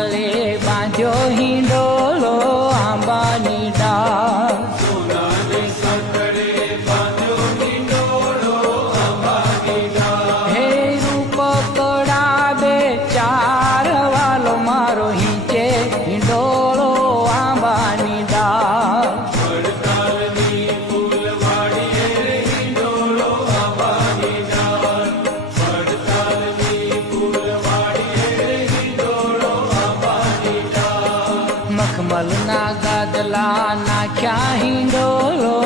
સાંકળે બાંધ્યો હિંડોળો આંબાની ડાળ હે રૂપ કડાવે ચાર વાલો મારો હિંચે હિંડોળો આંબાની ડાળ મખમલના ગાદલા નાખ્યા હિંડોળો